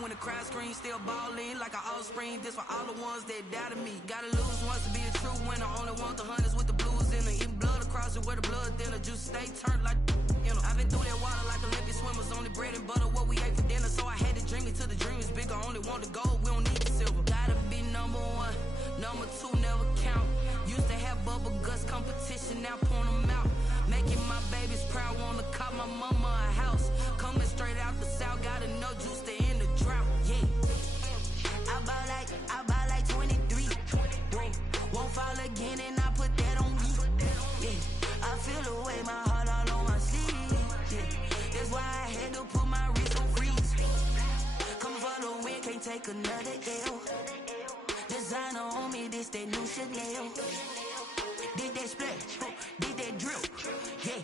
when the crowd screams, still ballin' like an offspring. This for all the ones that doubted me. Gotta lose once to be a true winner. Only want the hunters with the blues in her. Eating blood across it where the blood thinner. Juice stay turned like, you know. I've been through that water like Olympic swimmers. Only bread and butter, what we ate for dinner. So I had to dream it till the dream is bigger. Only want the gold, we don't need the silver. Gotta be number one, number two never count. Used to have bubble guts competition, now point them out. Making my babies proud, wanna cop my mama a house. Coming straight out the south, got enough juice to end the drought. Yeah, I buy like 23. Won't fall again, and I put that on me. Yeah, I feel the way, my heart all on my sleeve. Yeah, that's why I had to put my wrist on freeze. Coming for the win, can't take another L. Designer on me, this that new Chanel. Did that splash, did that drill. Yeah,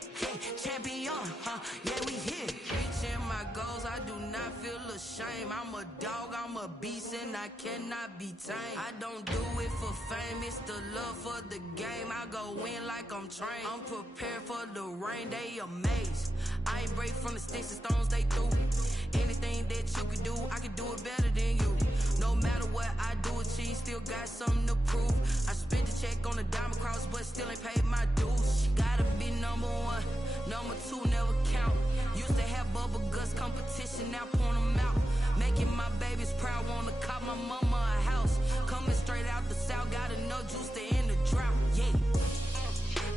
champion, yeah, we here. Reaching my goals, I do not feel ashamed. I'm a dog, I'm a beast, and I cannot be tamed. I don't do it for fame, it's the love for the game. I go in like I'm trained. I'm prepared for the rain, they amazed. I ain't break from the sticks and stones they threw. Anything that you can do, I can do it better than you. No matter what I do, achieve, still got something to prove. I spent the check on the diamond cross, but still ain't paid my dues. Gotta be number one, number two never count. Used to have bubble guts competition, now point them out. Making my babies proud, wanna cop my mama a house. Coming straight out the south, got enough juice to end the drought. Yeah,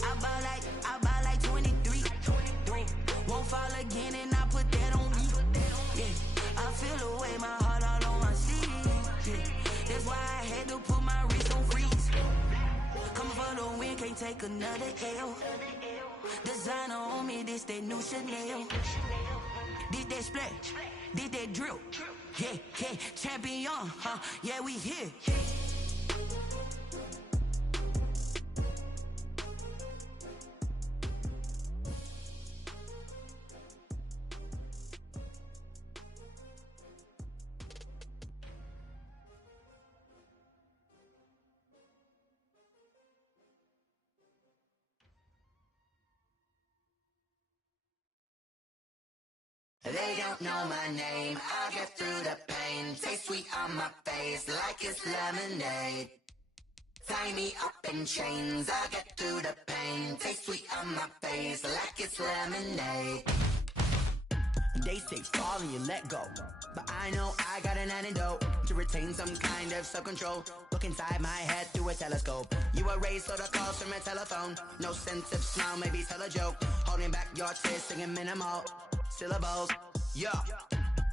I buy like 23. Won't fall again, and I put that on me. Yeah, I feel the way, my heart all on my sleeve. Yeah, that's why I had to put my wrist on freeze. Coming for the win, can't take another L. Designer on me, this that new Chanel. Did that splash, did that drill. Yeah, champion, yeah, we here. They don't know my name, I get through the pain. Taste sweet on my face like it's lemonade. Tie me up in chains, I get through the pain. Taste sweet on my face like it's lemonade. They say fall and you let go, but I know I got an antidote to retain some kind of self-control. Look inside my head through a telescope. You erase all the calls from a telephone. No sense of smile, maybe tell a joke. Holding back your tears, singing minimal syllables. Yo,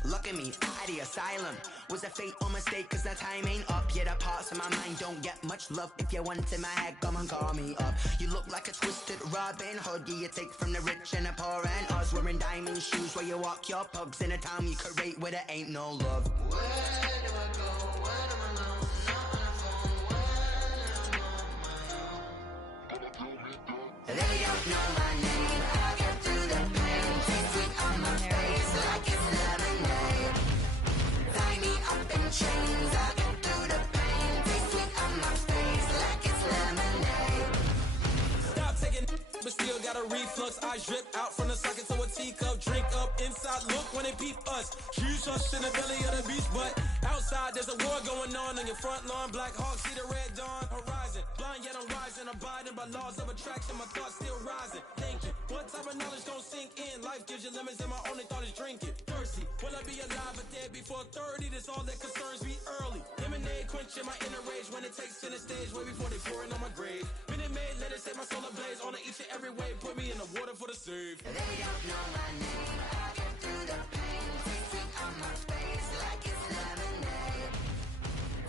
look at me, out the asylum. Was a fate or mistake, cause the time ain't up. Yeah, the parts of my mind don't get much love. If you want in my head, come and call me up. You look like a twisted Robin Hood. Yeah, you take from the rich and the poor and us. Wearing diamond shoes where you walk your pugs. In a town you create where there ain't no love. Where do I go when I'm alone? Not on the phone when I'm on my own. They don't know my name, I get through the pain. Taste sweet on my face like it's lemonade. Tie me up in chains, I get through the pain. Taste sweet on my face like it's lemonade. Stop taking but still got a reflux. I drip out from the socket to a teacup. Drink up inside, look when they peep us. Jesus in the belly of the beast, but outside there's a war going on your front lawn. Black Hawk, see the red dawn horizon. Blind yet I'm rising, abiding by laws of attraction. My thoughts still rising. Thinking, what type of knowledge gon' sink in? Life gives you limits and my only thought is drinking. Thirsty, will I be alive or dead before 30? That's all that concerns me early. Lemonade quenching my inner rage when it takes center stage way before they pouring on my grave. Minute Maid, let it set my soul ablaze on each and every way. Put me in the water for the save. They don't know my name, I get through the pain. Taste sweet on my face like it's lemonade.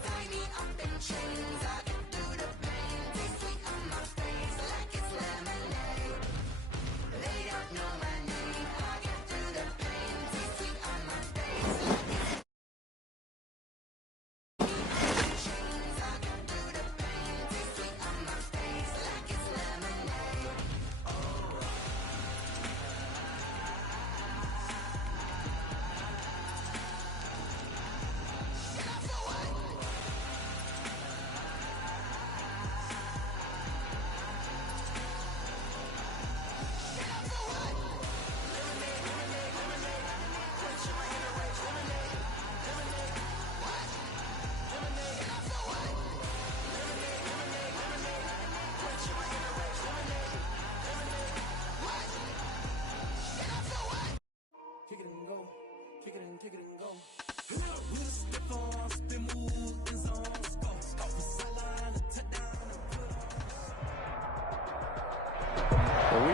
Tie me up in chains, I get through the pain. Taste sweet on my face like it's lemonade. They don't know my name, I get through the pain. Taste sweet on my face like it's chains, I get through the pain. Taste sweet on my face like it's lemonade. Oh. We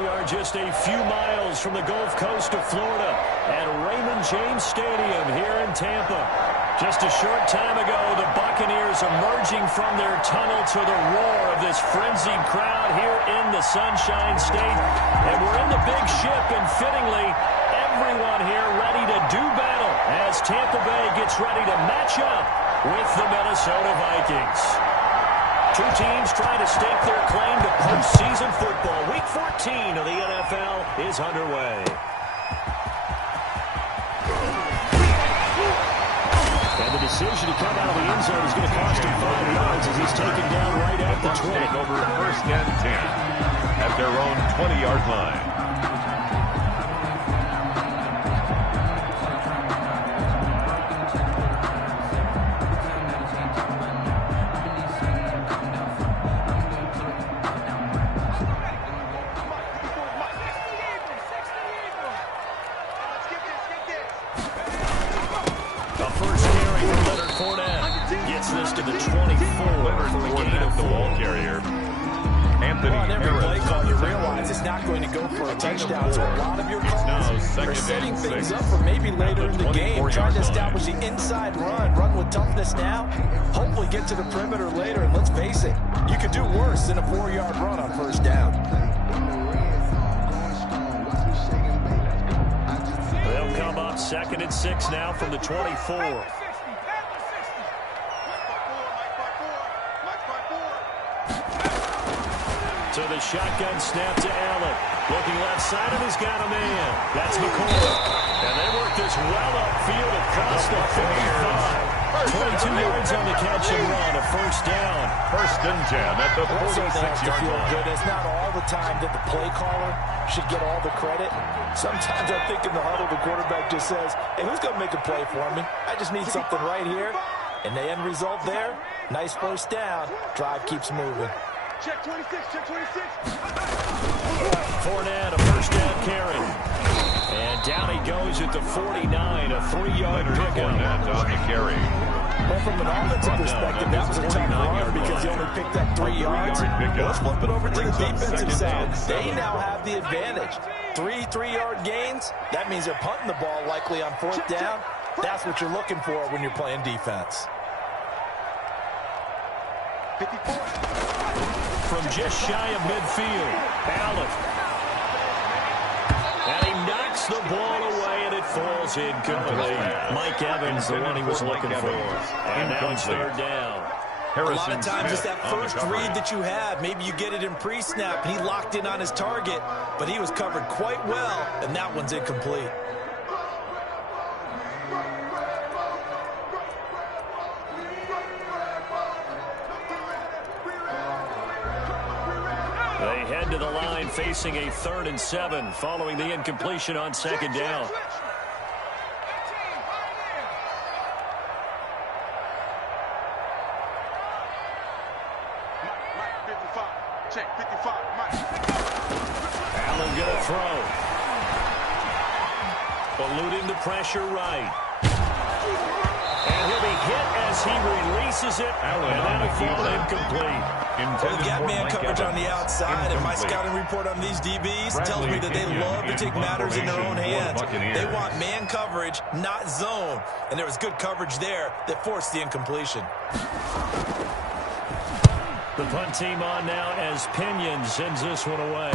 are just a few miles from the Gulf Coast of Florida at Raymond James Stadium here in Tampa. Just a short time ago, the Buccaneers emerging from their tunnel to the roar of this frenzied crowd here in the Sunshine State. And we're in the big ship, and fittingly, everyone here ready to do battle as Tampa Bay gets ready to match up with the Minnesota Vikings. Two teams trying to stake their claim to postseason football. Week 14 of the NFL is underway. And the decision to come out of the end zone is going to cost him 5 yards as he's taken down right at the 20. Over 1st and 10 at their own 20-yard line. This to the 24 for a gain of the ball carrier. Anthony on every play call, you realize it's not going to go for a touchdown. So a lot of your calls are setting things up for maybe later in the game, trying to establish the inside run with toughness now, hopefully get to the perimeter later. And let's face it, you could do worse than a 4-yard run on 1st down. They'll come up 2nd and 6 now from the 24. So the shotgun snap to Allen. Looking left side, and he's got a man. That's McCoy. And they work this well upfield across the 45. 22 yards on the catch and run, a 1st down. 1st and 10 at the 46-yard line. It's not all the time that the play caller should get all the credit. Sometimes I think in the huddle, the quarterback just says, hey, who's going to make a play for me? I just need something right here. And the end result there, nice 1st down. Drive keeps moving. Check 26, check 26. Fournette, a 1st down carry. And down he goes at the 49, a 3-yard pickup. On the carry. Well, from an offensive perspective, that was a tough run because he only picked up 3 yards. Let's flip it over to the defensive side. They now have the advantage. 3-3-yard gains. That means they're punting the ball likely on 4th down. That's what you're looking for when you're playing defense. 54. From just shy of midfield, Allen. And he knocks the ball away, and it falls incomplete. Mike Evans, the one he was looking for. And now it's 3rd down. A lot of times it's that first read that you have. Maybe you get it in pre-snap, and he locked in on his target, but he was covered quite well, and that one's incomplete. They head to the line facing a 3rd and 7 following the incompletion on 2nd down. Check 55, Mike. Allen gonna throw. Eluding the pressure right. And he'll be hit as he releases it. Allen and that'll fall incomplete. Well, we got man coverage on the outside, and my scouting report on these DBs tells me that they love to take matters in their own hands. They want man coverage, not zone. And there was good coverage there that forced the incompletion. The punt team on now as Pinion sends this one away.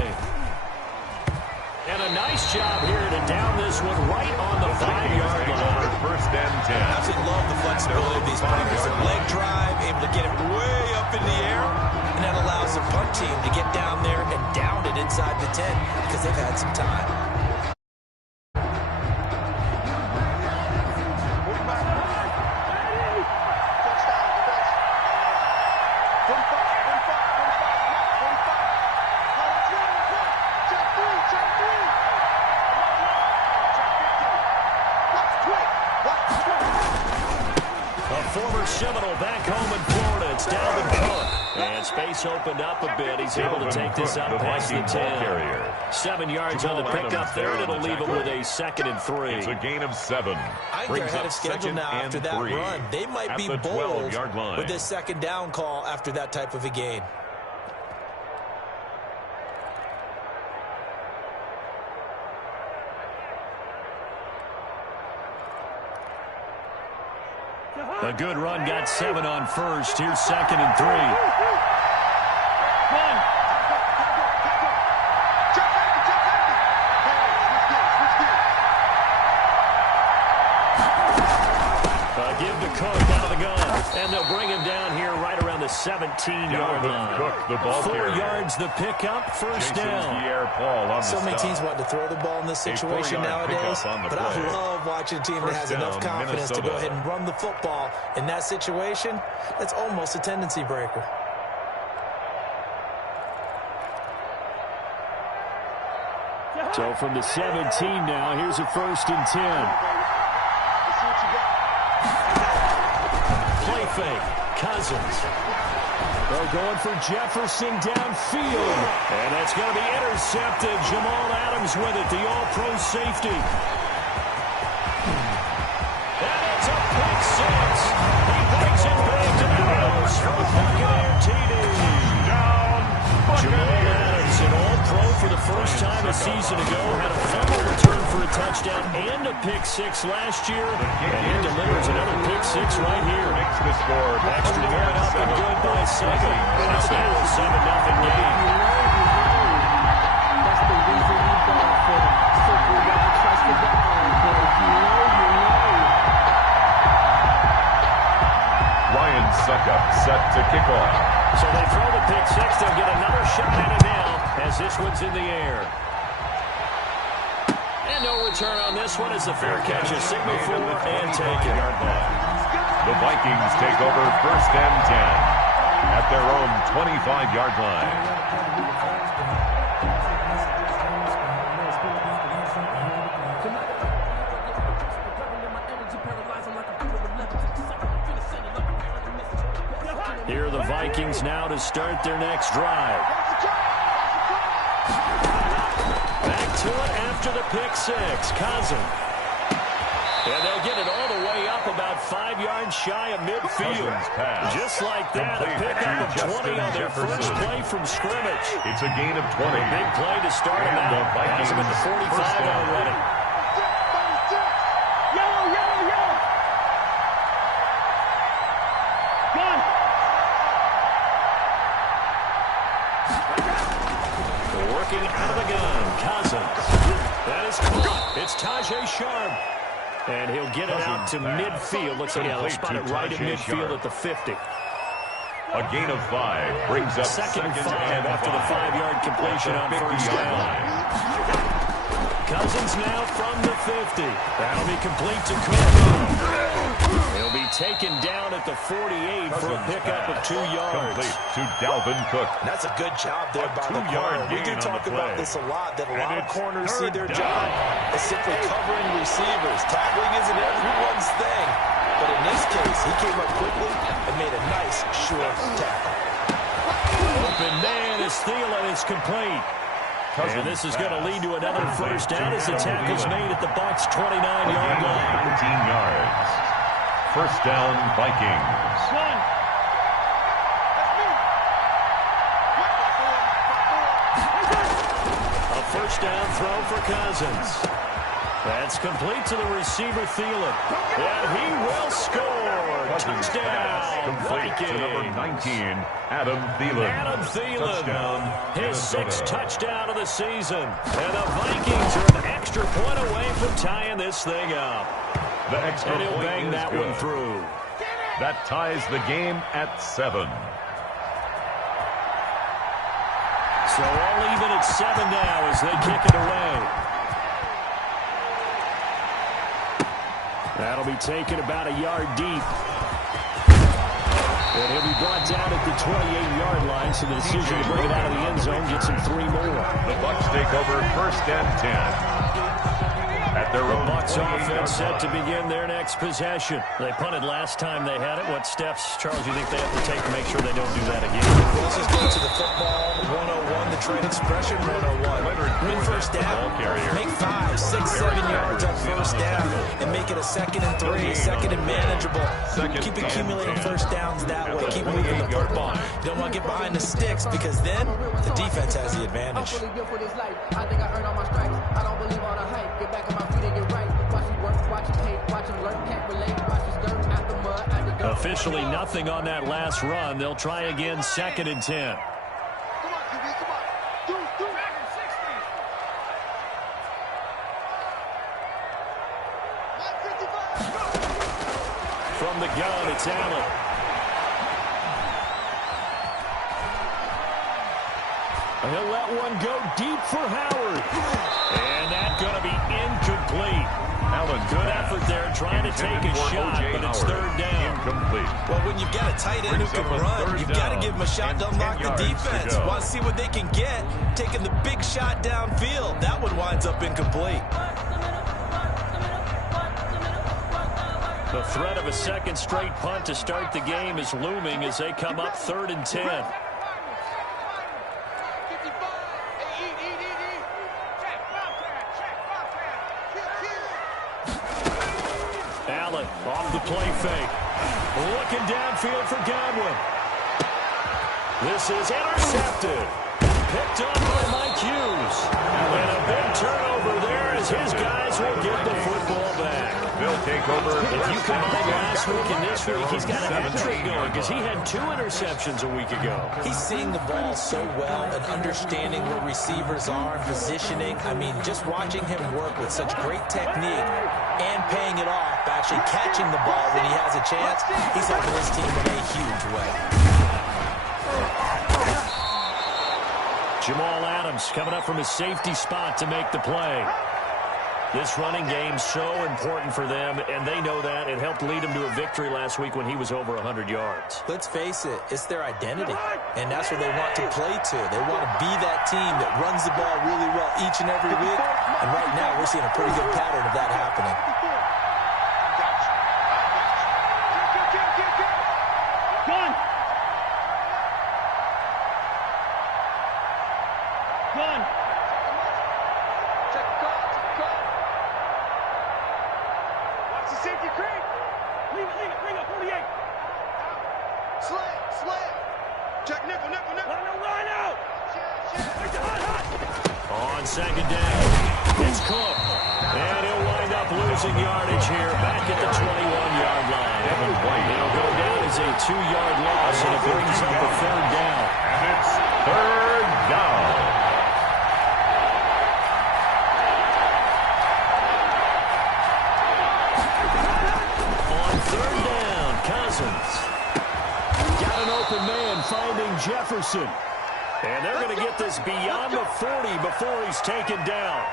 And a nice job here to down this one right on the 5-yard line. 1st and 10. I absolutely love the flexibility of these punters. Their leg drive, able to get it way up in the air, and that allows the punt team to get down there and down it inside the 10 because they've had some time. Former Seminole back home in Florida. It's Dalvin Cook. And space opened up a bit. He's able to take this up past the 10. 7 yards on the pickup there, and it'll leave him with a 2nd and 3. It's a gain of 7. I think they're ahead of schedule now after that run. They might be bold with this 2nd down call after that type of a gain. A good run, got 7 on first. Here's 2nd and 3. Give to Cook out of the gun. And they'll bring him down here right around the 17-yard line. Cook, the ball 4 carrier. yards the pickup, first down. So many teams want to throw the ball in this situation nowadays, but I love watching a team that has enough confidence to go ahead and run the football. In that situation, that's almost a tendency breaker. So from the 17 now, here's a 1st and 10. Play fake. Cousins. They're going for Jefferson downfield. And that's going to be intercepted. Jamal Adams with it, the all-pro safety. And it's a pick 6. He brings it back to the house for a Buccaneer TD. Jamal Adams, an all-pro for the first time a season ago, had a fumble return for a touchdown and a pick 6 last year. And he delivers another pick 6 right here. Makes the score. Extra point up and good by 7. It's now a 7-0 game. That's the reason we bought for them. So we got to trust the ball. But if you know, you know. Ryan Suckup set to kick off. So they throw the pick 6. They'll get another shot at it now as this one's in the air. And no return on this one as the fair catch is signaled for and taken. The Vikings take over 1st and 10 at their own 25-yard line. Here are the Vikings now to start their next drive. Back to it after the pick 6. Cousins. And they'll get it all the way up about 5 yards shy of midfield. Just like that, a pickup of 20 on their first play from scrimmage. It's a gain of 20. A big play to start them out. Has them at the 45 already. Working out of the gun, Cousins. That is caught. It's Tajay Sharp. And he'll get it out to midfield. Looks like he'll spot it right in midfield at the 50. A gain of 5 brings up 2nd and 5 after the 5-yard completion on first down. Cousins now from the 50. That'll be complete to Cook. He'll be taken down at the 48 for a pickup of 2 yards. Complete to Dalvin Cook. That's a good job there by the corner. We do talk about this a lot, that a lot of corners see their job as simply covering receivers. Tackling isn't everyone's thing. But in this case, he came up quickly and made a nice, short tackle. Open man is Thielen. It's complete. And this is going to lead to another first down as the tackle's made at the Bucs' 29-yard line. 19 yards. First down, Vikings. A first down throw for Cousins. That's complete to the receiver, Thielen. And he will score. Touchdown, Complete to number 19, Adam Thielen. Adam Thielen, Touchdown, his Minnesota. 6th touchdown of the season. And the Vikings are an extra point away from tying this thing up. The extra And he'll point bang is that good. one through. That ties the game at 7. So all even at 7 now as they kick it away. That'll be taken about a yard deep. And he'll be brought down at the 28-yard line, so the decision to bring it out of the end zone gets him 3 more. The Bucs take over 1st and 10 at their own Bucs 28-yard offense set line. to begin their next possession. They punted last time they had it. What steps, Charles, you think they have to take to make sure they don't do that again? Let's just go to the football 101, the trade expression 101. Win first down. Make 5, 6, 7 yards on first down and make it a 2nd and 3, 2nd and manageable. Keep accumulating first downs that way. Keep moving the football. You don't want to get behind the sticks because then the defense has the advantage. I think I earned all my stripes. I don't believe all the hype. Get back on my feet and get right. Watch him work, watch him hate, watch him learn, can't relate. Watch his dirt at the mud, at the dirt. Officially nothing on that last run. They'll try again, 2nd and 10. Come on, QB, come on. Do. From the gun, it's Allen. He'll let one go deep for Howard. And that's going to be incomplete. Allen, Good effort there trying to take a shot, but it's 3rd down. Incomplete. Well, when you've got a tight end who can run, you've got to give him a shot to unlock the defense. Want to see what they can get, taking the big shot downfield. That one winds up incomplete. The threat of a 2nd straight punt to start the game is looming as they come up 3rd and 10. Allen off the play fake. Looking downfield for Godwin. This is intercepted. Picked up by Mike Hughes. And a big turnover there as his guys will get the football back. They'll take over. If you combine last week and this week, he's got a hat-trick going because he had 2 interceptions a week ago. He's seeing the ball so well and understanding where receivers are and positioning. I mean, just watching him work with such great technique and paying it off, actually catching the ball when he has a chance, he's helping his team in a huge way. Jamal Adams coming up from his safety spot to make the play. This running game's so important for them, and they know that. It helped lead them to a victory last week when he was over 100 yards. Let's face it, it's their identity, and that's what they want to play to. They want to be that team that runs the ball really well each and every week, and right now we're seeing a pretty good pattern of that happening. On 2nd down, it's Cook. And he'll wind up losing yardage here back at the 21-yard line. It'll go down as a 2-yard loss, and it brings up a 3rd down. And it's 3rd down. On 3rd down, Cousins. Got an open man finding Jefferson. And they're going to get this beyond the 40 before he's taken down.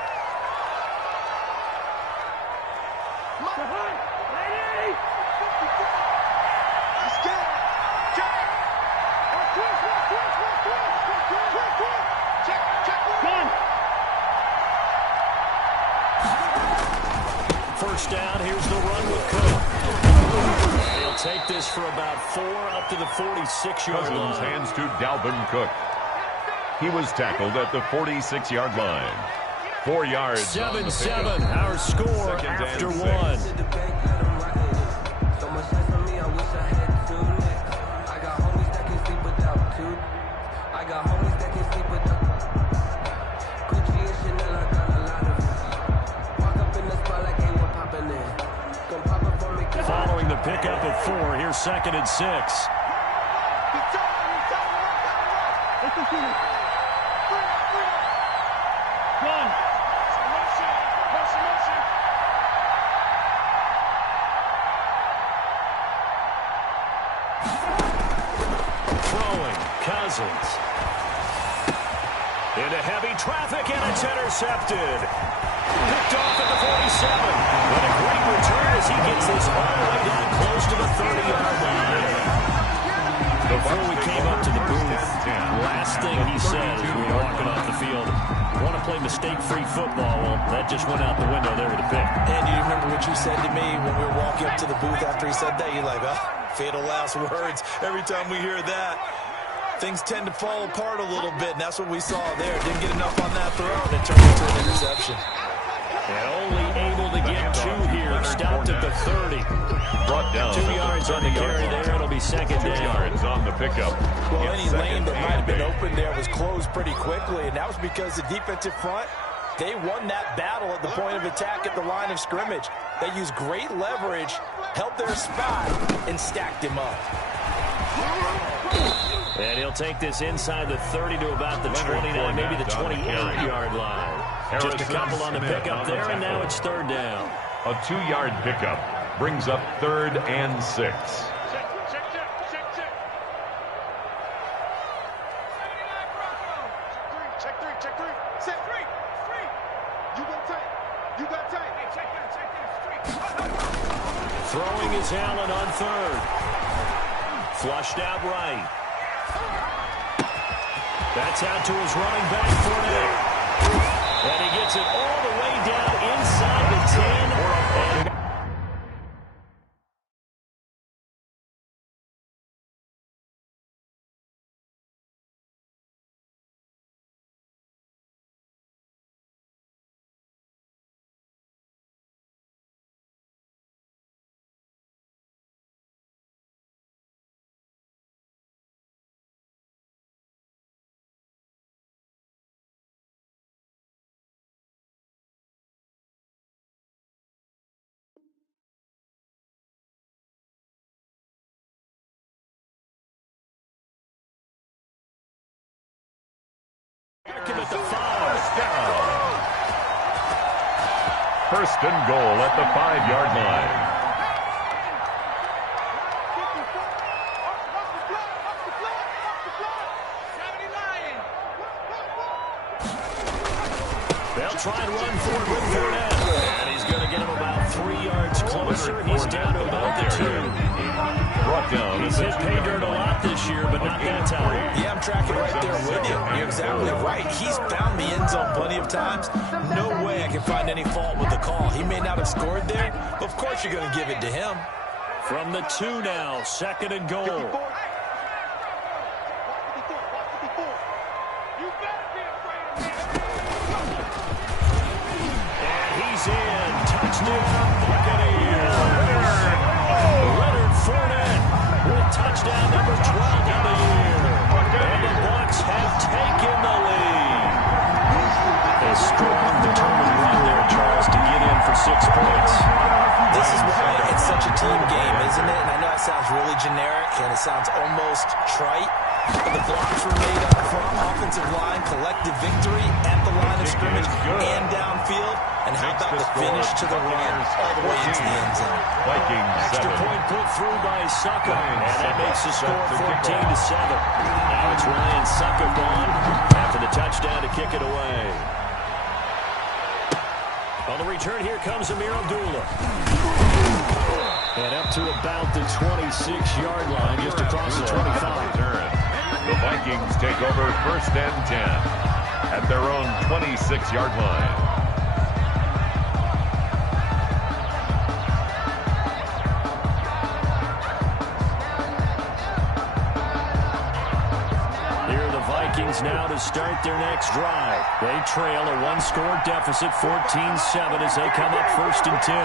First down, here's the run with Cook. He'll take this for about 4 up to the 46-yard line. Cousins hands to Dalvin Cook. He was tackled at the 46-yard line. 4 yards. 7-7, our score after 1. Following the pickup of 4, here's 2nd and 6. Throwing, Cousins. Into heavy traffic, and it's intercepted. Picked off at the 47. But a great return as he gets this all the way down close to the 30-yard line. Before we came up to the booth, last thing he said as we were walking off the field, I want to play mistake-free football. Well, that just went out the window there with a pick. And you remember what you said to me when we were walking up to the booth after he said that? You're like, oh, fatal last words. Every time we hear that, things tend to fall apart a little bit, and that's what we saw there. Didn't get enough on that throw, and it turned into an interception. And only able to get 2 here. Stopped at the 30. Brought down 2 yards on the carry there. It'll be second 2 down. yards on the pickup. Well, any lane that might have been open there was closed pretty quickly, and that was because the defensive front, they won that battle at the point of attack at the line of scrimmage. They used great leverage, held their spot, and stacked him up. And he'll take this inside the 30 to about the 29, maybe the 28-yard line. Just a couple on the pickup there, and now it's third down. A 2-yard pickup brings up 3rd and 6. Throwing is Allen on 3rd. Flushed out right. That's out to his running back, Fournette. And he gets it all the way down inside the 10. At the 5. First and goal at the 5-yard line. They'll try and run for it with Fournette. And he's going to get him about 3 yards closer. He's down to about the 2. Brought down. He's hit pay dirt a lot this year, but not that time. Yeah, I'm tracking right there with you. You're exactly right. He's found the end zone plenty of times. No way I can find any fault with the call. He may not have scored there, but of course you're going to give it to him. From the 2 now, 2nd and goal. And he's in. Touchdown, Buccaneers. Leonard Fournette with touchdown number 12 of the year. And the Bucs have taken the lead. A strong, determined run there, Charles, to get in for 6 points. This is why it's such a team game, isn't it? And I know it sounds really generic, and it sounds almost trite, but the blocks were made up front, offensive line, collective victory at the line of scrimmage and downfield. And how about the finish to the run all the way into the end zone? Extra point put through by Succop, and that makes the score 14-7. Now it's Ryan Succop on after the touchdown to kick it away. On the return, here comes Amir Abdullah. And up to about the 26-yard line, just across the 25. The Vikings take over 1st and 10 at their own 26-yard line. Now to start their next drive. They trail a 1-score deficit, 14-7, as they come up 1st and 10.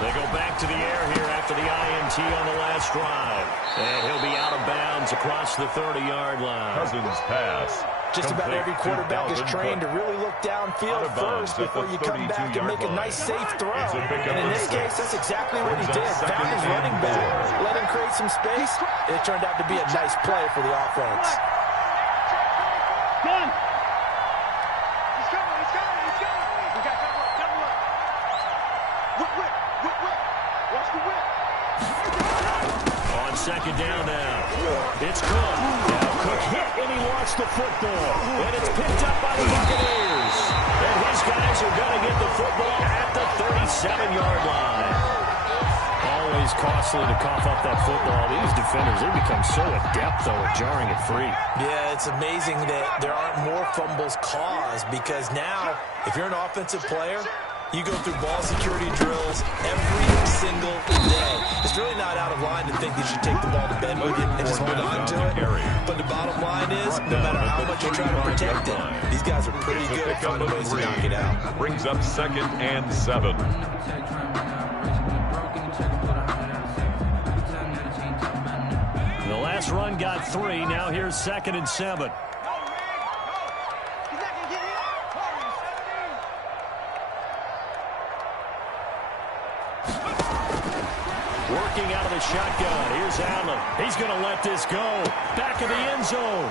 They go back to the air here after the INT on the last drive. And he'll be out of bounds across the 30-yard line. Cousins pass. Just about every quarterback is trained to really look downfield first before you come back and make a nice, safe throw. And in this case, that's exactly what he did. Found his running back, let him create some space, and it turned out to be a nice play for the offense. Done. He's coming. We got double up. Whip. Watch the whip. On 2nd down now. It's Cook. Now Cook hit and he lost the football. And it's picked up by the Buccaneers. And his guys are going to get the football at the 37-yard line. Always is costly to cough up that football. These defenders, they become so adept, though, at jarring it free. Yeah, it's amazing that there aren't more fumbles caused because now, if you're an offensive player, you go through ball security drills every single day. It's really not out of line to think that you take the ball to bed with you and just hold on to it. But the bottom line is, no matter how much you try to protect it, these guys are pretty good at finding ways to knock it out. Brings up 2nd and 7. The last run got 3. Now here's 2nd and 7. Working out of the shotgun. Here's Allen. He's going to let this go. Back of the end zone.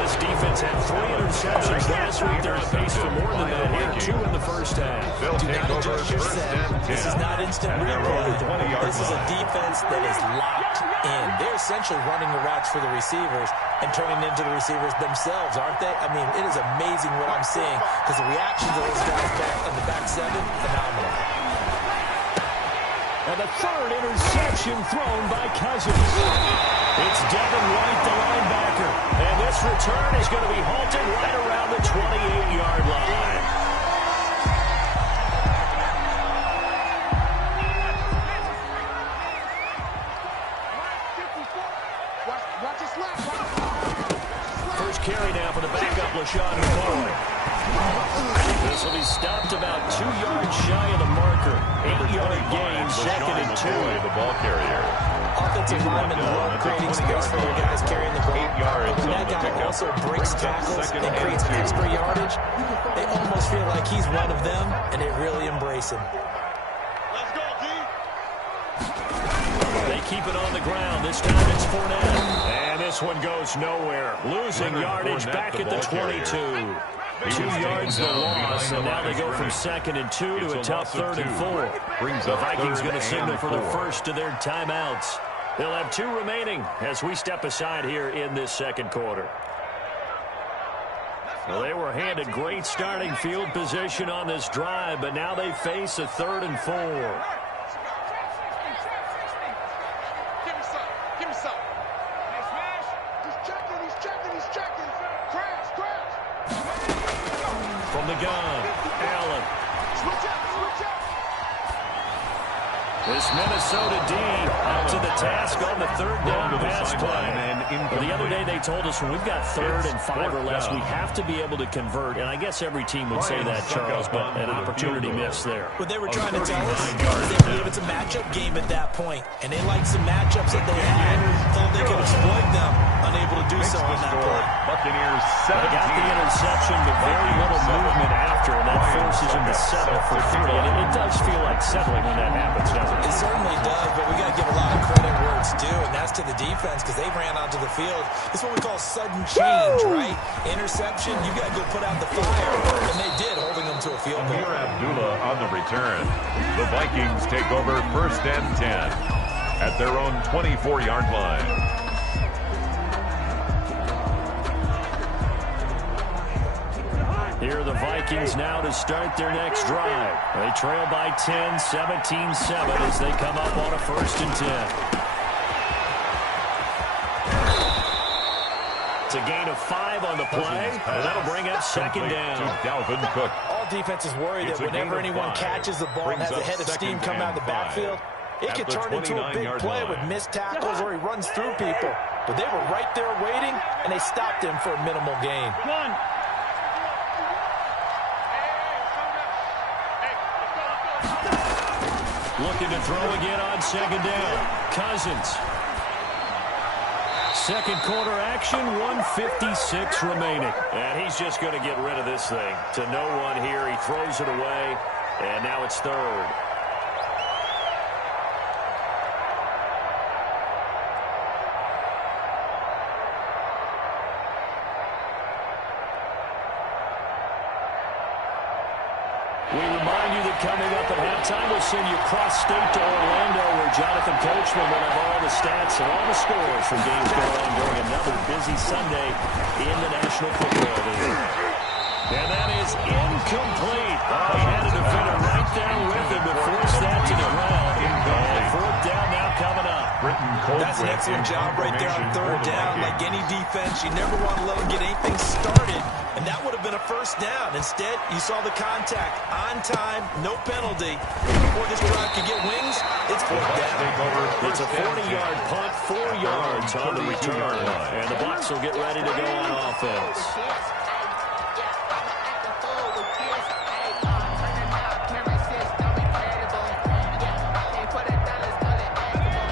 This defense had 3 interceptions last week. They're on pace for more than that here. 2 in the first half. Do not adjust your set. This is not instant replay. This is a defense that is locked in. They're essentially running the routes for the receivers and turning into the receivers themselves, aren't they? I mean, it is amazing what I'm seeing because the reactions of those guys back on the back 7, phenomenal. And the 3rd interception thrown by Cousins. It's Devin White, the linebacker. And this return is going to be halted right around the 28-yard line. First carry now for the backup, LaShawn McCoy. This will be stopped about 2 yards shy of the marker. 8-yard gain, 2nd and 2. The ball carrier. Offensive linemen love creating space for their guys carrying the ball. 8 yards. But when that guy also breaks tackles and creates extra yardage, they almost feel like he's one of them, and they really embrace him. They keep it on the ground. This time it's Fournette. And this one goes nowhere. Losing yardage back at the 22. 2 yards the loss, and now they go from 2nd and 2 to a tough 3rd and 4. The Vikings going to signal for the first of their timeouts. They'll have 2 remaining as we step aside here in this 2nd quarter. Well, they were handed great starting field position on this drive, but now they face a 3rd and 4. From the gun, Allen. This Minnesota D up to the task on the 3rd down pass play. The other day they told us when we've got 3rd and 5 or less, we have to be able to convert. And I guess every team would say that, Charles, but an opportunity missed there. What they were trying to tell us is they believe it's a matchup game at that point, and they liked some matchups that they had, thought they could exploit them, unable to do so on that play. Buccaneers 17. They got the interception, but very little movement after, and that forces them to settle for 3. And it does feel like settling when that happens, doesn't it? It certainly does, but we got to give a lot of credit where it's due, and that's to the defense because they ran onto the field. It's what we call sudden change, right? Interception, you got to go put out the fire, and they did, holding them to a field goal. Amir Abdullah on the return. The Vikings take over 1st and 10 at their own 24-yard line. Here are the Vikings now to start their next drive. They trail by 10, 17-7 as they come up on a 1st and 10. It's a gain of 5 on the play, and that'll bring up 2nd down. Dalvin Cook. All defenses worry that whenever anyone catches the ball and has a head of steam come out of the backfield, it could turn into a big play with missed tackles or he runs through people. But they were right there waiting, and they stopped him for a minimal gain. Looking to throw again on 2nd down. Cousins. 2nd quarter action, 1:56 remaining. And he's just going to get rid of this thing. To no one here, he throws it away, and now it's 3rd. We remind you that coming up at halftime, we'll send you cross-state to Orlando, where Jonathan Coachman will have all the stats and all the scores from games going on during another busy Sunday in the National Football League. And that is incomplete. He had a defender right there with him to force that That's an excellent job right there on third down. Like any defense, you never want to let them get anything started, and that would have been a first down. Instead, you saw the contact on time, no penalty. Before this drive can get wings, it's fourth down. It's a 40-yard punt, 4 yards on the return, and the Bucs will get ready to go on offense.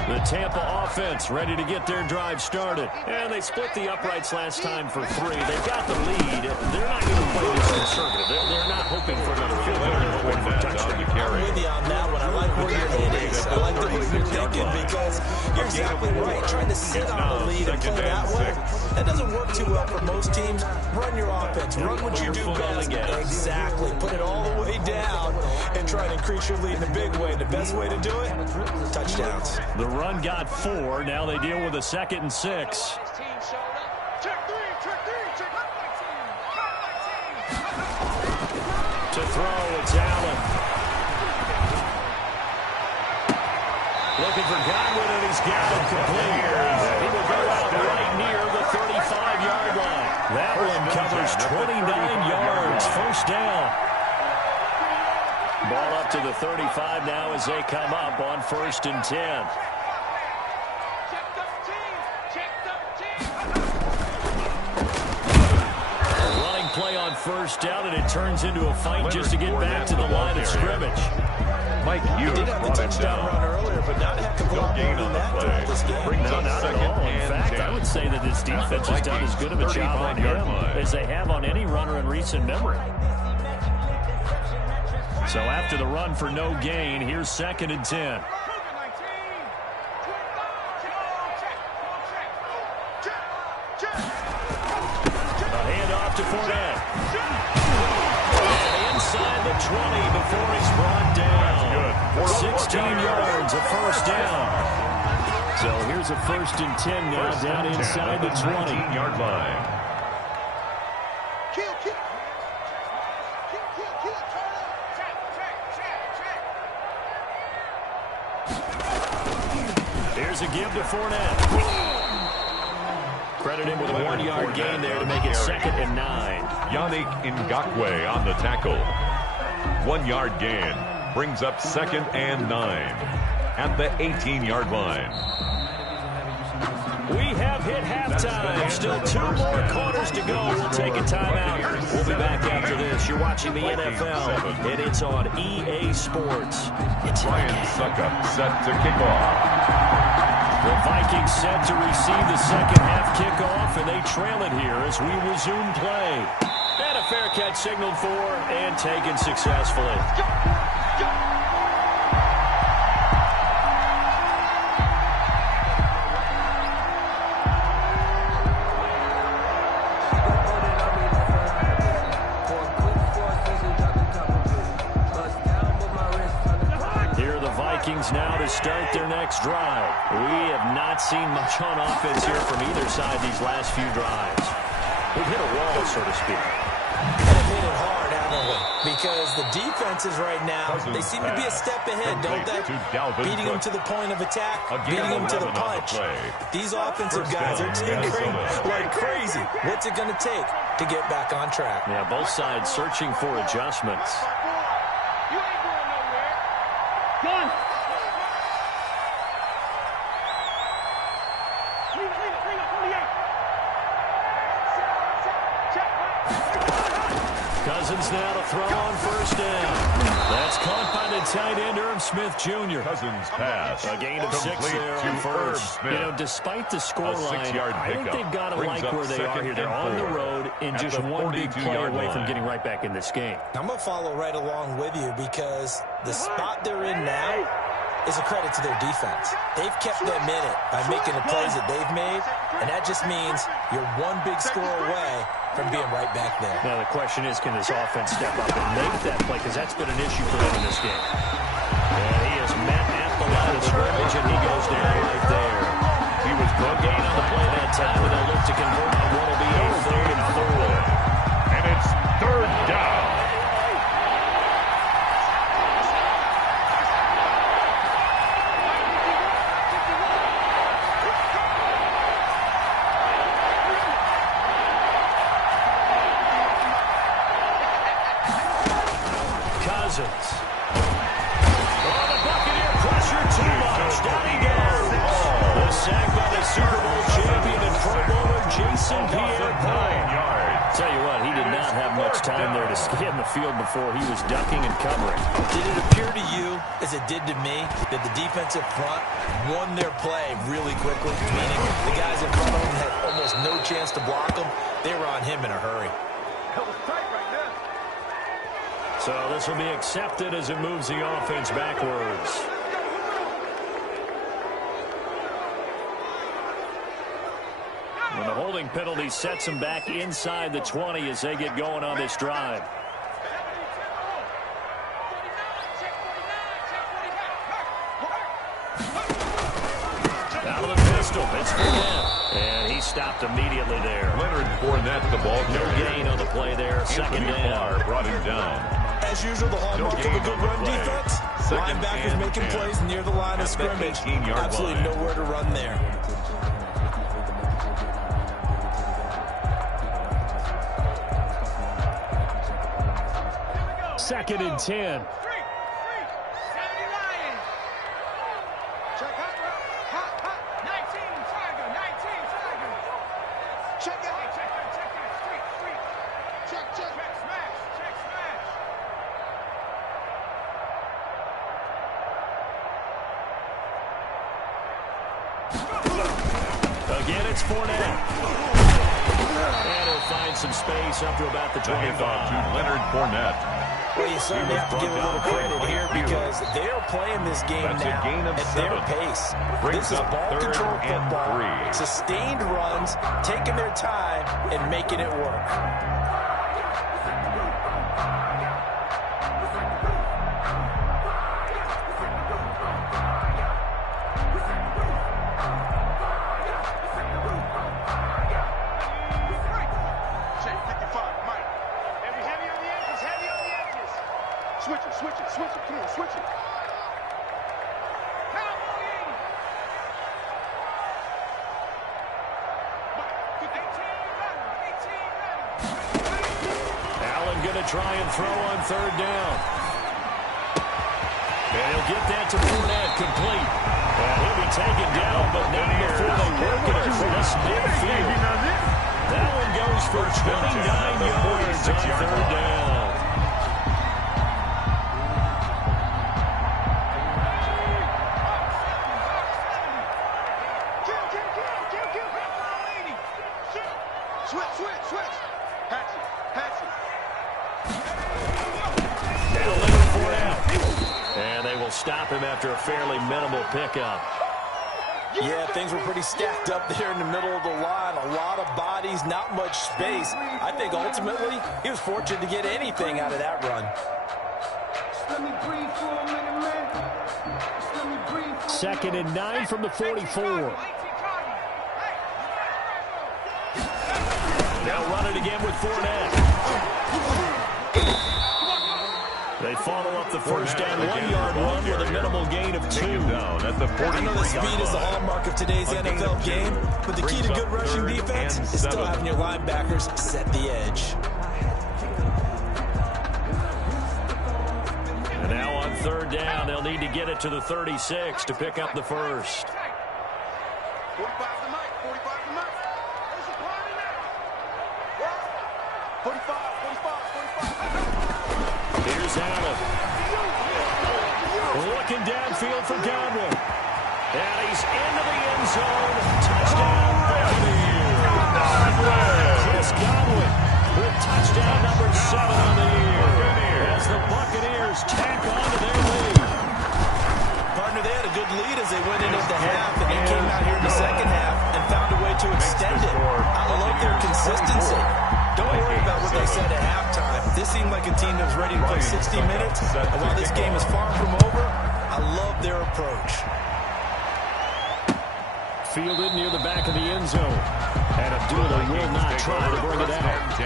The Tampa offense ready to get their drive started. And they split the uprights last time for 3. They've got the lead. They're not going to play this conservative. They're not hoping for another field goal or hoping for a touchdown. I'm with you on that one. I like where your head is. I like the way you're thinking because you're exactly right. Trying to sit on the lead and play that way, that doesn't work too well for most teams. Run your offense. Run what you do best. Exactly. Put it all the way down and try to increase your lead in a big way. The best way to do it, touchdowns. The run got 4. Now they deal with a 2nd and 6. To throw, it's Allen. Looking for Godwin, and he's got it complete. He will go out right near the 35-yard line. That one covers 29 yards. First down. Ball up to the 35 now as they come up on 1st and 10. Play on first down, and it turns into a fight just to get back to the line of scrimmage. Mike Hughes did have the touchdown run earlier, but not have to go more than that throughout this game. No, not at all. In fact, I would say that this defense has done as good of a job on him as they have on any runner in recent memory. So after the run for no gain, here's 2nd and 10. To Fournette. Inside the 20 before he's brought down. 16 yards, a first down. So here's a 1st and 10 now down inside the 20-yard line. Here's a give to Fournette. Credit him with a 1-yard gain there to make it 2nd and 9. Yannick Ngakoue on the tackle. 1-yard gain brings up 2nd and 9 at the 18-yard line. We have hit halftime. Still 2 more quarters to go. We'll take a timeout. We'll be back after this. You're watching the NFL, and it's on EA Sports. It's Ryan Suckup set to kick off. The Vikings set to receive the second half kickoff, and they trail it here as we resume play. And a fair catch signaled for and taken successfully. Now to start their next drive. We have not seen much on offense here from either side these last few drives. We've hit a wall, so to speak. We've hit it hard, haven't we? Because the defenses right now, they seem to be a step ahead, don't they? Beating them to the point of attack, beating them to the punch. These offensive guys are tinkering like crazy. What's it going to take to get back on track? Yeah, both sides searching for adjustments. You ain't going nowhere. Done. Cousins now to throw on first down. That's caught by the tight end, Irv Smith Jr. Cousins pass. A gain of 6 there on first. You know, despite the scoreline, I think they've got to like where they are here. They're on the road and just one big play away from getting right back in this game. I'm going to follow right along with you because the spot they're in now is a credit to their defense. They've kept them in it by making the plays that they've made, and that just means you're one big score away from being right back there. Now the question is, can this offense step up and make that play? Because that's been an issue for them in this game. And he is met at the line of scrimmage, and he goes down right there. He was no gain on the play that time, and they'll look to convert on what will be a 3rd and 4. And it's 3rd down. Tell you what, he did not have much time there to scan the field before he was ducking and covering. Did it appear to you, as it did to me, that the defensive front won their play really quickly? Meaning the guys in front of them had almost no chance to block him. They were on him in a hurry. So this will be accepted as it moves the offense backwards. And the holding penalty sets them back inside the 20 as they get going on this drive. Out of the pistol, it's Fournette. And he stopped immediately there. Leonard Fournette, the ball No carrier. gain on the play there. Second down. Brought him down. As usual, the hallmark of a good run defense, linebackers making plays near the line of scrimmage. Absolutely nowhere to run there. Second and 10. Again, it's Fournette. And he'll find some space up to about the 25. To Leonard Fournette. Well, you certainly have to give a little credit here because they are playing this game now at their pace. This is ball control football, sustained runs, taking their time, and making it work. Try and throw on third down. And he'll get that to Fournette complete. And he'll be taken down, but not before they work it across midfield. That one goes for 29 yards on third down. Stop him after a fairly minimal pickup. Yeah, things were pretty stacked up there in the middle of the line. A lot of bodies, not much space. I think ultimately he was fortunate to get anything out of that run. Second and 9 from the 44. They'll run it again with Fournette. They follow up the first down 1-yard run with a minimal gain of 2. I know the speed is the hallmark of today's NFL game, but the key to good rushing defense is still having your linebackers set the edge. And now on third down, they'll need to get it to the 36 to pick up the first. Here's Allen. Looking downfield for Godwin. And he's into the end zone. Touchdown, Buccaneers. Chris Godwin with touchdown number 7 on the year. As the Buccaneers tack on to their lead. Partner, they had a good lead as they went into the half, and they came out here in the second half and found a way to extend it. I love their consistency. Don't worry about what they said at halftime. This seemed like a team that was ready to play 60 minutes. And while this game is far from over, I love their approach. Fielded near the back of the end zone. And Abdullah will not try to bring it out.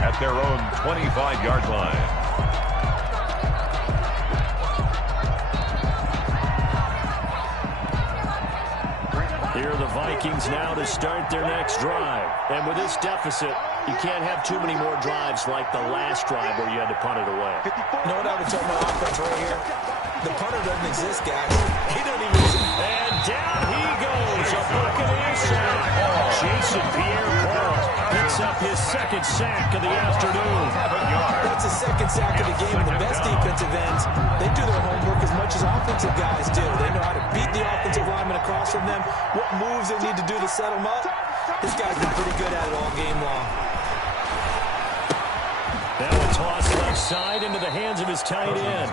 At their own 25-yard line. Here are the Vikings now to start their next drive. And with this deficit, you can't have too many more drives like the last drive where you had to punt it away. You know what I would tell my offense right here? The punter doesn't exist, guys. He doesn't even exist. And down he goes. A Buccaneers sack. Jason Pierre-Paul. picks up his second sack of the afternoon. That's the second sack of the game, and the best defensive ends, they do their homework as much as offensive guys do. They know how to beat the offensive lineman across from them, what moves they need to do to set them up. This guy's been pretty good at it all game long. Now a toss left side into the hands of his tight end.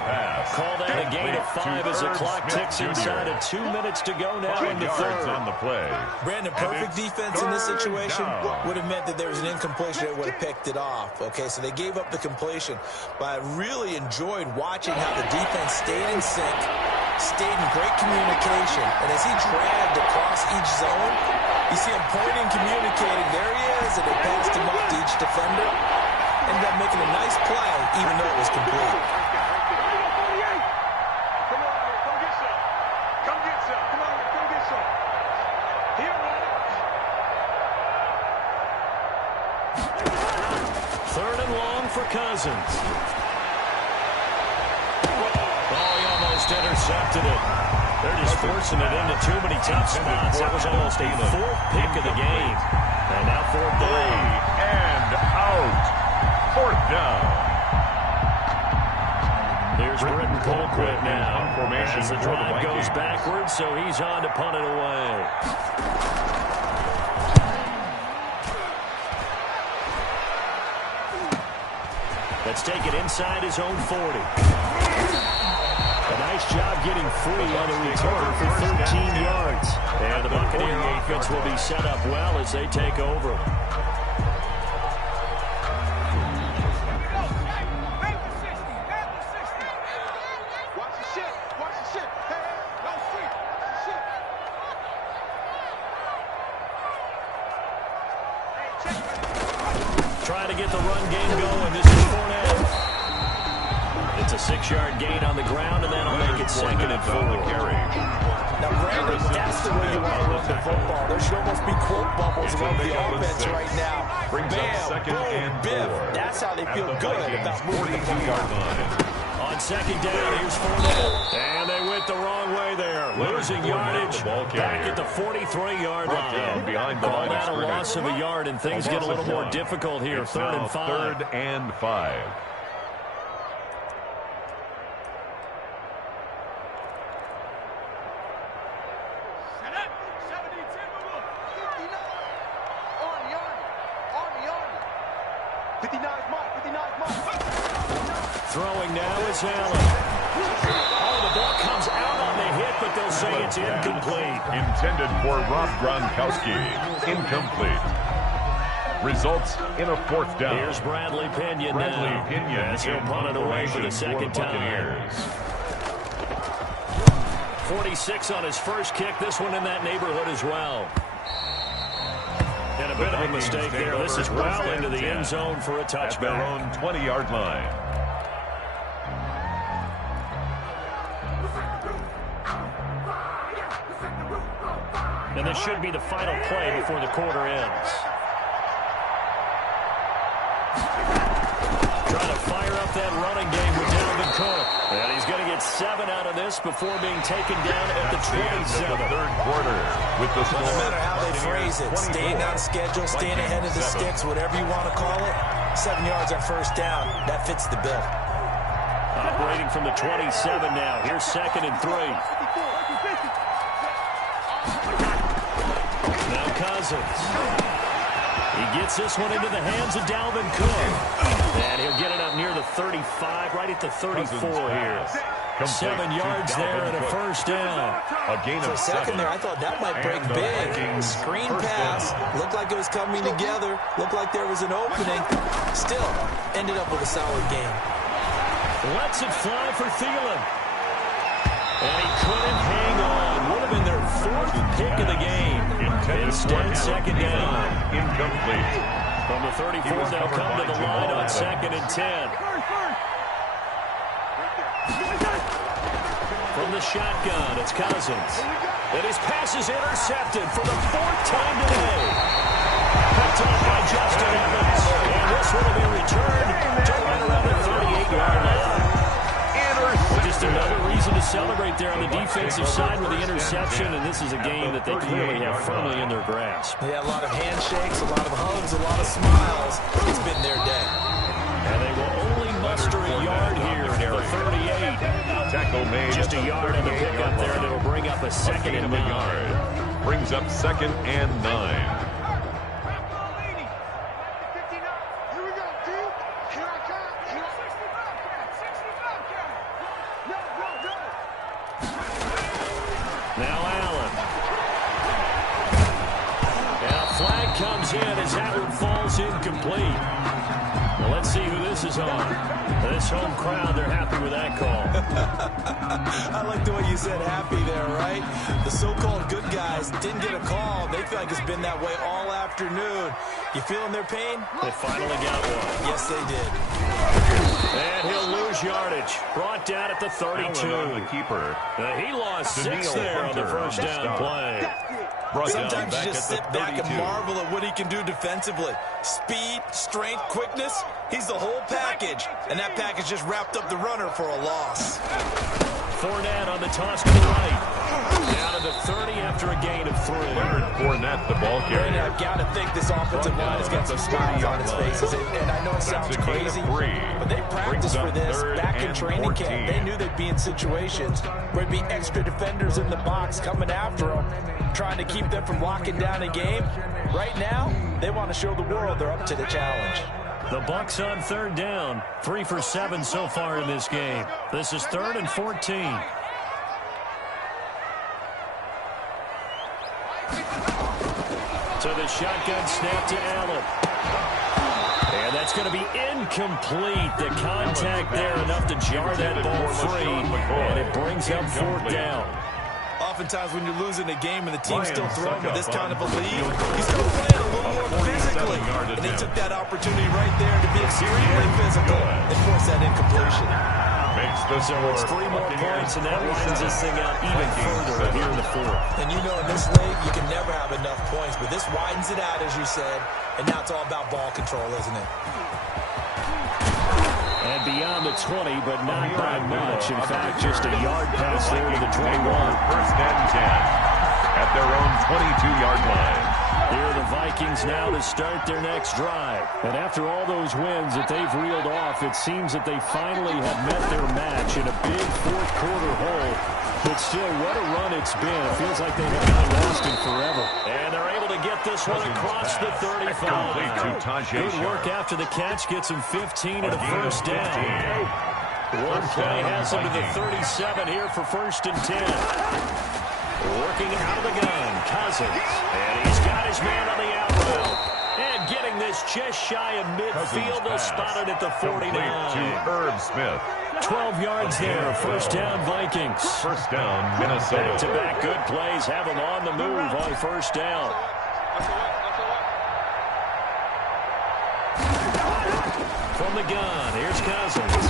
Called out a gain of 5 as the clock ticks inside of 2 minutes to go now in the third. On the play. Brandon, perfect defense in this situation would have meant that there was an incompletion that would have picked it off. Okay, so they gave up the completion. But I really enjoyed watching how the defense stayed in sync, stayed in great communication. And as he dragged across each zone, you see him pointing, communicating. There he is, and they passed him up to each defender. Ended up making a nice play, even though it was complete. Come on, come get some. Come get some. Come on, come get some. Here, man. Third and long for Cousins. Oh, he almost intercepted it. They're just forcing it into too many tough spots. That was almost a fourth pick of the game. And now fourth down. And out. Fourth down. Here's Britton Colquitt now. As the drive goes backwards, so he's on to punt it away. Let's take it inside his own 40. A nice job getting free on the return for 13 yards. And the Buccaneer offense will be set up well as they take over. Trying to get the run game going. This is Fournette. It's a 6-yard gain on the ground, and that'll make it second and 4. Now, Brandon, that's the way you want to run the football. There should almost be quote bubbles around the offense right now. Bam, boom, biff. That's how they feel good about moving the football. On second down, here's Fournette. And they went the wrong way there. Losing yardage back at the 43-yard line. Call that a loss of a yard, and things get a little more difficult here. Third and 5. Third and 5. Throwing now is Allen. Oh, the ball comes out on the hit, but they'll say it's incomplete. Intended for Rob Gronkowski. Incomplete. Results in a fourth down. Here's Bradley Pinion now. As he'll punt it away for the second time. 46 on his first kick. This one in that neighborhood as well. And a bit of a mistake there. This is well into the end zone for a touchback. At their own 20-yard line. And this should be the final play before the quarter ends. Trying to fire up that running game with Dalvin Cook. And he's going to get 7 out of this before being taken down at the 27. Third quarter with the score. No matter how they phrase it, staying on schedule, staying ahead of the sticks, whatever you want to call it, 7 yards on first down. That fits the bill. Operating from the 27 now. Here's second and 3. Now Cousins. He gets this one into the hands of Dalvin Cook. And he'll get it up near the 35, right at the 34 here. 7 yards there and a first down. For a second there, I thought that might break big. Screen pass. Looked like it was coming together. Looked like there was an opening. Still, ended up with a solid game. Lets it fly for Thielen. And he couldn't hang on. Would have been their 4th pick of the game. Instead, second down. Incomplete. From the 34, they'll come to the line on second and 10. From the shotgun, it's Cousins. And his pass is intercepted for the 4th time today. Picked up by Justin Evans. And this one will be returned to right around the 38-yard line. With just Just another reason to celebrate there on the defensive side with the interception, and this is a game that they clearly have firmly in their grasp. Yeah, a lot of handshakes, a lot of hugs, a lot of smiles. It's been their day. And they will only muster a yard here at the 38. Tackle made. Just a yard on the pickup there, and it'll bring up a second and 9. Brings up 2nd and 9. Now Allen. And a flag comes in as that one falls incomplete. Well, let's see who this is on. This home crowd, they're happy with that call. I like the way you said happy there, right? The so-called good guys didn't get a call. They feel like it's been that way all afternoon. You feeling their pain? They finally got one. Yes, they did. And he'll lose yardage. Brought down at the 32. The keeper. He lost 6 there on the first down play. Sometimes you just sit back and marvel at what he can do defensively. Speed, strength, quickness. He's the whole package. And that package just wrapped up the runner for a loss. Fournette on the toss to the right. Down to the 30 after a gain of 3. Fournette, the ball carrier. I've got to think this offensive line has got some smiles on its faces. And I know it sounds crazy, but they practiced for this back in training camp. They knew they'd be in situations where there'd be extra defenders in the box coming after them, trying to keep them from locking down a game. Right now, they want to show the world they're up to the challenge. The Bucs on 3rd down. 3 for 7 so far in this game. This is 3rd and 14. So the shotgun snap to Allen. And that's going to be incomplete. The contact there enough to jar that ball free. And it brings up 4th down. Oftentimes when you're losing a game and the team's still throwing with this kind of a lead, you start playing a little more physically. And they took that opportunity right there to be extremely physical and force that incompletion. So it's 3 more points, and that widens this thing out even further here in the 4th. And you know in this league, you can never have enough points, but this widens it out, as you said, and now it's all about ball control, isn't it? And beyond the 20, but not by much. In fact, just a yard pass there to the 21. 1st and 10 at their own 22-yard line. Here are the Vikings now to start their next drive. And after all those wins that they've reeled off, it seems that they finally have met their match in a big 4th quarter hole. But still, what a run it's been. It feels like they have not lost in forever. And they're able to get this one across the 35. Good work after the catch. Gets him 15 and a first down. One play has him to the 37 here for 1st and 10. Working out of the gun, Cousins. And he's got his man on the out route. And getting this just shy of midfield. They'll spot it at the 49. To Herb Smith. 12 yards there. First down, Vikings. First down, Minnesota. Back-to-back good plays. Have them on the move on first down. From the gun, here's Cousins.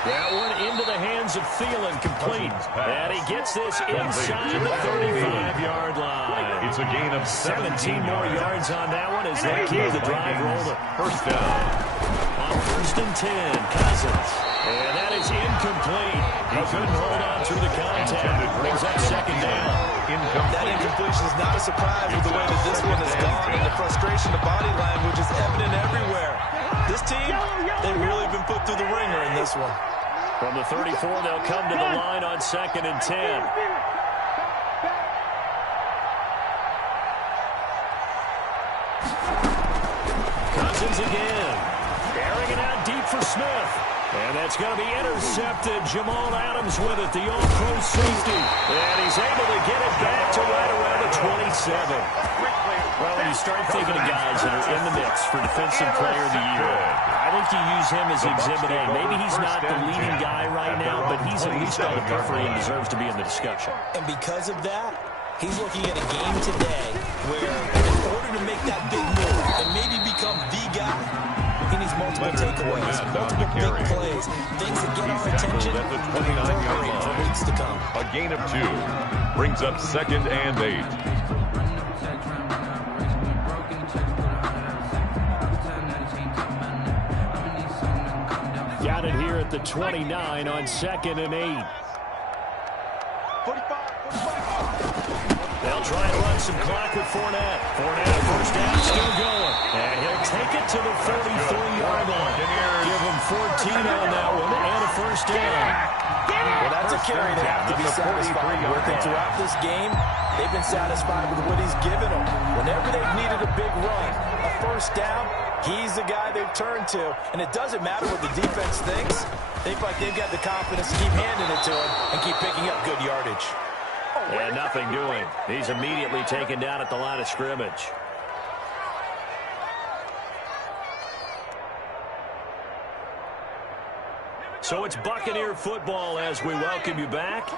That one into the hands of Thielen, complete. And he gets this inside the 35-yard line. It's a gain of 17 more yards on that one as they keep the drive rolling. First down. On 1st and 10, Cousins. And that is incomplete. He couldn't hold on through the contact. Brings up 2nd down. That incompletion is not a surprise with the way that this one has gone, and the frustration of body language is evident everywhere. This team, they've really been put through the ringer in this one. From the 34, they'll come to the line on 2nd and 10. Cousins again. Airing it out deep for Smith. And that's going to be intercepted. Jamal Adams with it, the all-pro safety. And he's able to get it back to right around the 27. Well, when you start thinking of guys that are in the mix for Defensive Player of the Year, I think you use him as Exhibit A. Maybe he's not the leading guy right now, but he's at least on the periphery and deserves to be in the discussion. And because of that, he's looking at a game today where in order to make that big move and maybe become the guy, he needs multiple takeaways, multiple big plays, things that get our attention at the 29-yard line for weeks to come. A gain of 2 brings up 2nd and 8. Got it here at the 29 on 2nd and 8. They'll try and run some clock with Fournette. Fournette, first down, still going. And he'll take it to the 33-yard line. Give him 14 on that one and a first down. Well, that's a carry they have to be satisfied with. And throughout this game, they've been satisfied with what he's given them. Whenever they've needed a big run, a first down, he's the guy they've turned to. And it doesn't matter what the defense thinks. They feel like they've got the confidence to keep handing it to him and keep picking up good yardage. And nothing doing. He's immediately taken down at the line of scrimmage. So it's Buccaneer football as we welcome you back.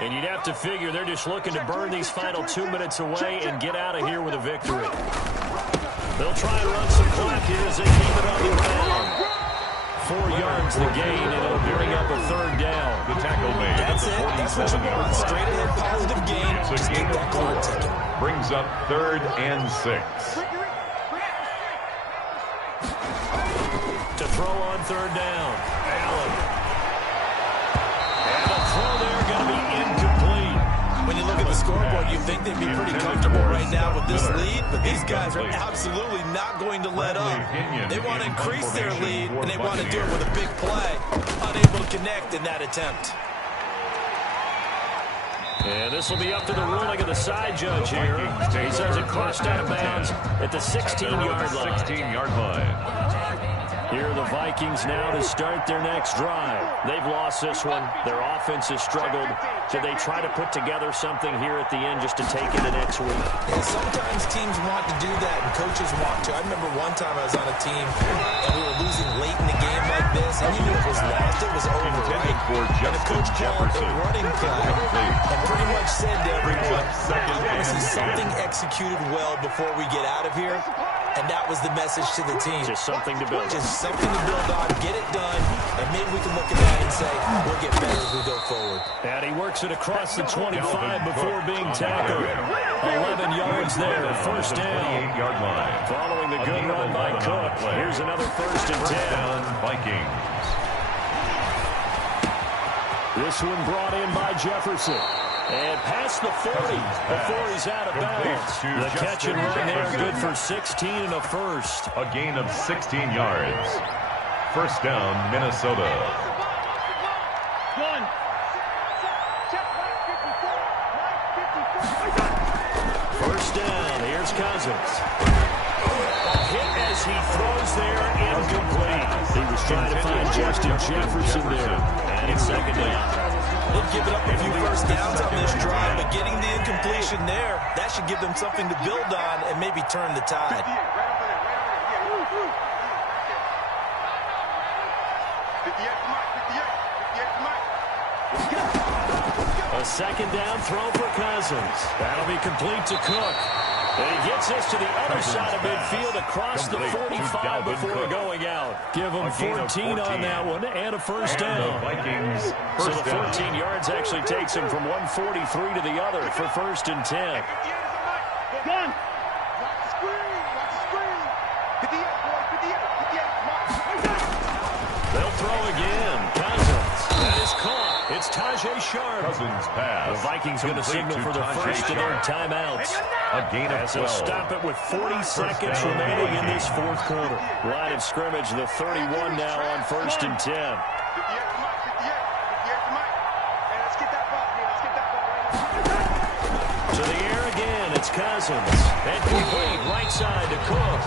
And you'd have to figure they're just looking to burn these final 2 minutes away and get out of here with a victory. They'll try and run some clock here as they keep it on the ground. 4 yards the gain, and it'll bring up a third down. The tackle made. That's it. That's what you want. Straight ahead, positive gain. Just keep that clock ticking. Brings up 3rd and 6. To throw on 3rd down. Allen. And a throw there going to be incomplete. When you look at the scoreboard, you think they'd be pretty comfortable right now with this lead, but these guys are absolutely not going to let up. They want to increase their lead, and they want to do it with a big play. Unable to connect in that attempt. And this will be up to the ruling of the side judge here. He says it crossed out of bounds at the 16-yard line. 16-yard line. Here are the Vikings now to start their next drive. They've lost this one. Their offense has struggled. Should they try to put together something here at the end just to take into next week? Yeah, sometimes teams want to do that, and coaches want to. I remember one time I was on a team, and we were losing late in the game like this, and you knew it was lost. It was over, right? And the coach called a running play and pretty much said to everyone, I want to see something executed well before we get out of here. And that was the message to the team. Just something to build. Just something to build on, get it done, and maybe we can look at that and say, we'll get better as we go forward. And he works it across the 25 before being tackled. 11 yards there, first down. 28-yard line. Following the good run by Cook. Here's another first and 10. Down, Vikings. This one brought in by Jefferson. And past the 40 before he's out of bounds. The catch and run there, good for 16 and a first. A gain of 16 yards. First down, Minnesota. First down, here's Cousins. A hit as he throws there, incomplete. He was trying to find Justin Jefferson there. And it's second down. They've given up a few first downs on this drive, but getting the incompletion there, that should give them something to build on and maybe turn the tide. A second down throw for Cousins. That'll be complete to Cook. And he gets us to the other side of midfield across the 45 before going out. Give him 14 on that one and a first down. So the 14 yards actually takes him from 143 to the other for first and 10. They'll throw again. Cousins. That is caught. It's Tajay Sharp. Cousins pass. The Vikings going to signal for the first of their timeouts. A gain of 12. As they'll stop it with 40 seconds remaining in this fourth quarter. Line of scrimmage, the 31 now on first and 10. To the air again, it's Cousins. And complete right side to Cook.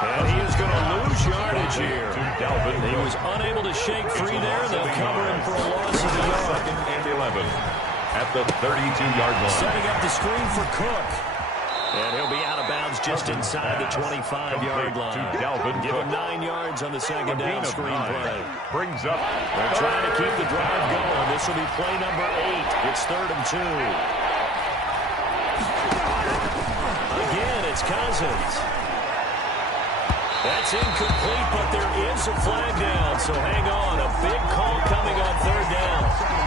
And he is going to lose yardage here. He was unable to shake free there. They'll cover him for a loss of a yard. Second and 11 at the 32-yard line. Setting up the screen for Cook. And he'll be out of bounds just inside the 25-yard line. Give him 9 yards on the second down screen play. Brings up. They're trying to keep the drive going. This will be play number 8. It's 3rd and 2. Again, it's Cousins. That's incomplete, but there is a flag down, so hang on. A big call coming on 3rd down.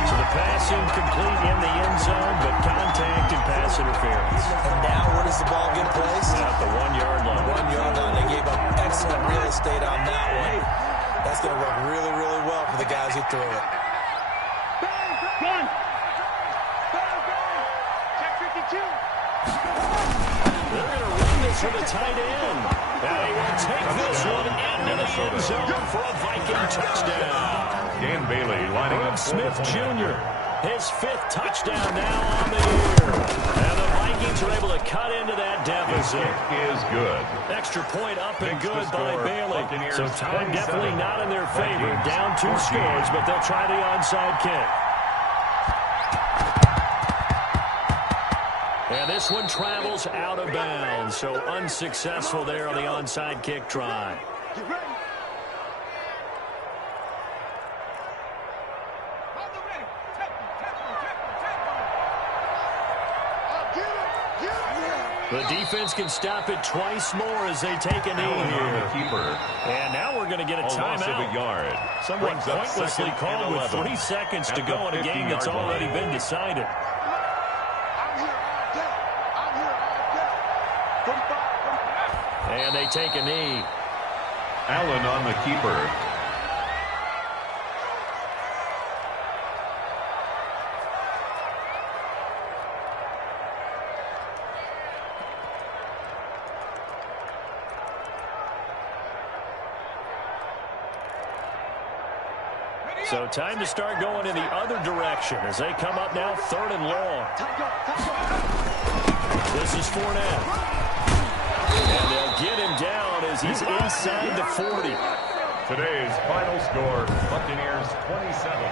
So the pass incomplete in the end zone, but contact and pass interference. And now where does the ball get placed? At the 1-yard line. 1-yard line. They gave up excellent real estate on that one. That's going to work really, really well for the guys who threw it. They're going to run this for the tight end. And he will take this one into the end zone for a Viking touchdown. Dan Bailey lining up Smith Jr., his 5th touchdown now on the year. And the Vikings are able to cut into that deficit. Is good. Extra point up and good by Bailey. So time definitely not in their favor. Down 2 scores, but they'll try the onside kick. And this one travels out of bounds, so unsuccessful there on the onside kick try. Get ready. The defense can stop it twice more as they take a knee here. And now we're going to get a timeout. Somewhat pointlessly called with 3 seconds to go in a game that's already been decided. And they take a knee. Allen on the keeper. So time to start going in the other direction as they come up now 3rd and long. This is Fournette. And they'll get him down as he's inside the 40. Today's final score, Buccaneers 27,